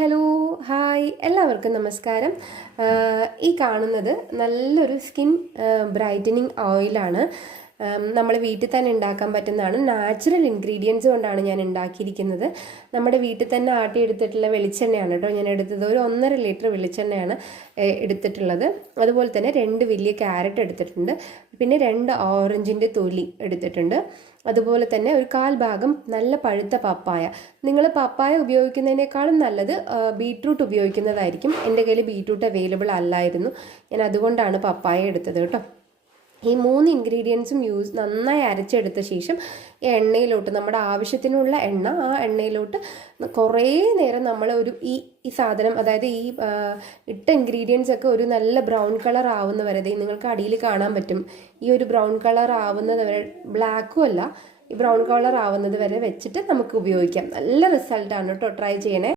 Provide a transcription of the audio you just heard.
Hello hi എല്ലാവർക്കും നമസ്കാരം. ഈ കാണുന്നത് നല്ലൊരു സ്കിൻ ബ്രൈറ്റനിങ് ഓയിലാണ്. നമ്മൾ വീട്ടിൽ തന്നെ ഉണ്ടാക്കാൻ പറ്റുന്നതാണ്. നാച്ചുറൽ ഇൻഗ്രീഡിയൻസ് കൊണ്ടാണ് ഞാൻ ഉണ്ടാക്കിയിരിക്കുന്നത്. നമ്മുടെ വീട്ടിൽ തന്നെ ആട്ടിയെടുത്തിട്ടുള്ള വെളിച്ചെണ്ണയാണ് കേട്ടോ ഞാൻ എടുത്തത്. ഒരു 1.5 ലിറ്റർ വെളിച്ചെണ്ണയാണ് എടുത്തിട്ടുള്ളത്. അതുപോലെ തന്നെ 2 വലിയ ക്യാരറ്റ് എടുത്തിട്ടുണ്ട്. പിന്നെ 2 ഓറഞ്ചിൻ്റെ തൊലി എടുത്തിട്ടുണ്ട്. അതുപോലെ തന്നെ ഒരു 1/4 ഭാഗം നല്ല പഴുത്ത പപ്പായ. നിങ്ങൾ പപ്പായ ഉപയോഗിക്കുന്നതിനേക്കാളും നല്ലത് ബീട്രൂട്ട് ഉപയോഗിക്കുന്നതായിരിക്കും. എൻ്റെ കയ്യിൽ ബീട്രൂട്ട് അവൈലബിൾ അല്ലായിരുന്നു. ഞാൻ അതുകൊണ്ടാണ് പപ്പായ എടുത്തത് കേട്ടോ. ഈ 3 ഇൻഗ്രീഡിയൻസും നന്നായി അരച്ചെടുത്ത ശേഷം എണ്ണയിലോട്ട്, നമ്മുടെ ആവശ്യത്തിനുള്ള എണ്ണ, ആ എണ്ണയിലോട്ട് കുറേ നേരം നമ്മൾ ഈ സാധനം, അതായത് ഈ ഇട്ട ഇൻഗ്രീഡിയൻസ് ഒക്കെ ഒരു നല്ല ബ്രൗൺ കളർ ആവുന്ന വരെ, നിങ്ങൾക്ക് അടിയിൽ കാണാൻ പറ്റും, ഈ ഒരു ബ്രൗൺ കളർ ആവുന്നത് വരെ, ബ്ലാക്കും അല്ല, ഈ ബ്രൗൺ കളർ ആവുന്നത് വരെ വെച്ചിട്ട് നമുക്ക് ഉപയോഗിക്കാം. നല്ല റിസൾട്ടാണ് കേട്ടോ, ട്രൈ ചെയ്യണേ.